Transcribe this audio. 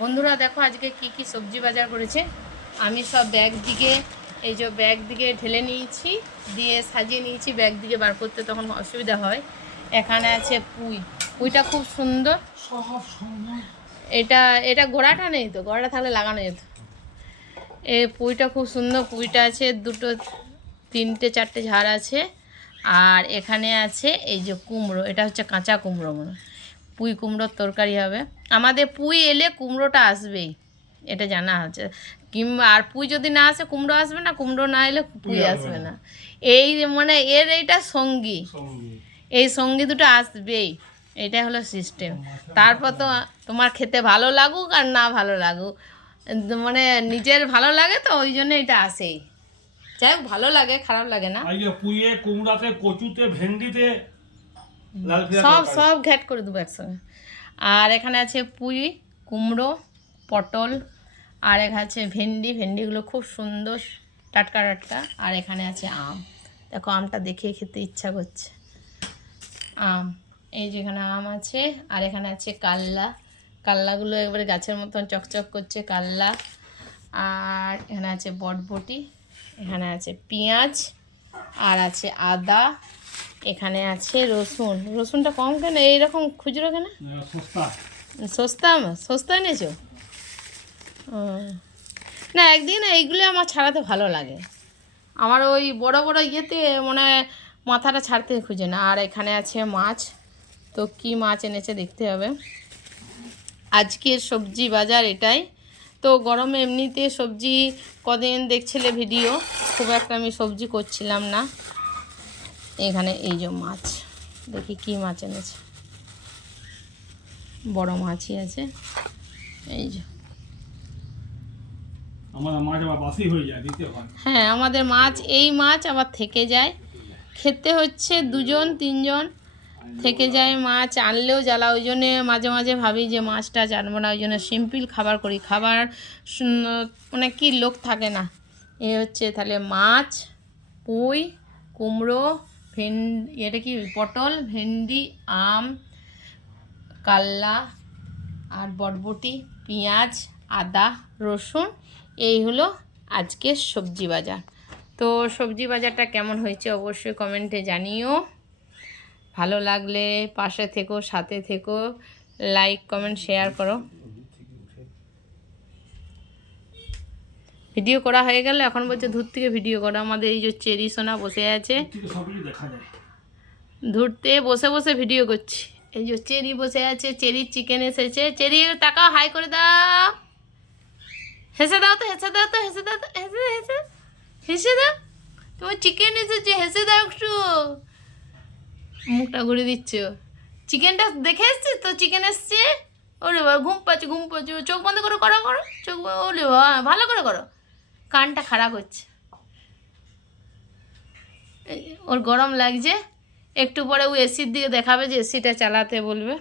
বন্ধুরা দেখো আজকে কি কি সবজি বাজার করেছে। আমি সব ব্যাগ দিকে এই যে ব্যাগ দিকে ঢেলে নিয়েছি, দিয়ে সাজিয়ে নিয়েছি। ব্যাগ দিকে বার করতে তখন অসুবিধা হয়। এখানে আছে পুঁইটা খুব সুন্দর। এটা এটা গোড়াটা নেই তো, গোড়াটা থাকলে লাগানো যেত। এই পুঁইটা খুব সুন্দর, পুঁইটা আছে দুটো তিনটে চারটে ঝাড় আছে। আর এখানে আছে এই যে কুমড়ো, এটা হচ্ছে কাঁচা কুমড়ো, মনে পুঁই কুমড়োর তরকারি হবে। আমাদের পুঁই এলে কুমড়োটা আসবেই, এটা জানা আছে। কিংবা আর পুঁই যদি না আসে কুমড়ো আসবে না, কুমড়ো না এলে পুঁই আসবে না। এই মানে এইটা সঙ্গী, এই সঙ্গী দুটো আসবেই, এটাই হলো সিস্টেম। তারপর তো তোমার খেতে ভালো লাগুক আর না ভালো লাগুক, মানে নিজের ভালো লাগে তো ওই জন্য এটা আসেই। যাই হোক, ভালো লাগে, খারাপ লাগে না। পুঁইয়ে, কুমড়াতে, কচুতে, ভেন্ডিতে সব ঘ্যাট করে দেবো একসঙ্গে। আর এখানে আছে পুঁই, কুমড়ো, পটল, আর এখানে আছে ভেন্ডিগুলো খুব সুন্দর টাটকা টাটকা। আর এখানে আছে আম, দেখো আমটা দেখে খেতে ইচ্ছা করছে। আম, এই যে এখানে আম আছে। আর এখানে আছে কাল্লাগুলো একবারে গাছের মতন চকচক করছে কাল্লা। আর এখানে আছে বটবটি, এখানে আছে পেঁয়াজ, আর আছে আদা, এখানে আছে রসুনটা কম কেন, এইরকম খুচরো কেন? সস্তা এনেছো? না, একদিন এইগুলো আমার ছাড়াতে ভালো লাগে। আমার ওই বড় বড় ইয়েতে মানে মাথাটা ছাড়তে খুঁজে না। আর এখানে আছে মাছ, তো কি মাছ এনেছে দেখতে হবে। আজকের সবজি বাজার এটাই। তো গরমে এমনিতে সবজি কদিন দেখছিলে ভিডিও, খুব একটা আমি সবজি করছিলাম না। এখানে এই যে মাছ, দেখি কি মাছ এনেছে। বড় মাছই আছে, এই যে। হ্যাঁ, আমাদের মাছ, এই মাছ আবার থেকে যায়, খেতে হচ্ছে দুজন তিনজন, থেকে যায় মাছ আনলেও জ্বালা। ওই জন্যে মাঝে মাঝে ভাবি যে মাছটা জানবো না, ওই জন্য সিম্পল খাবার করি। খাবার মানে কি লোক থাকে না। এ হচ্ছে তাহলে মাছ, পুঁই, কুমড়ো, এটা কি পটল, ভেন্ডি, আম, কাল্লা, আর বটবটি, পেঁয়াজ, আদা, রসুন, এই হলো আজকের সবজি বাজার। তো সবজি বাজারটা কেমন হয়েছে অবশ্যই কমেন্টে জানিও। ভালো লাগলে পাশে থেকো, সাথে থেকো, লাইক কমেন্ট শেয়ার করো। ভিডিও করা হয়ে গেল, এখন বলছে দূর থেকে ভিডিও করো। আমাদের এই যে চেরি সোনা বসে আছে, ধরতে বসে বসে ভিডিও করছি। এই যে চেরি বসে আছে, চেরির চিকেন এসেছে। চেরি তাকাও, হাই করে দাও, হেসে দাও তো, হেসে দাও তো, হেসে দাও তো, হেসে দাও। তোমার চিকেন এসেছে, হেসে দাও একটু। মুখটা ঘুরে দিচ্ছ, চিকেনটা দেখে এসছি তো, চিকেন এসছে। ওরে বাবা, ঘুম পাচ্ছে, চোখ বন্ধ করো, চোখ, ওরে বাবা, ভালো করে করো, কানটা খারাপ হচ্ছে। ওর গরম লাগছে, একটু পরে ও এসির দিকে দেখাবে যে এসিটা চালাতে বলবে।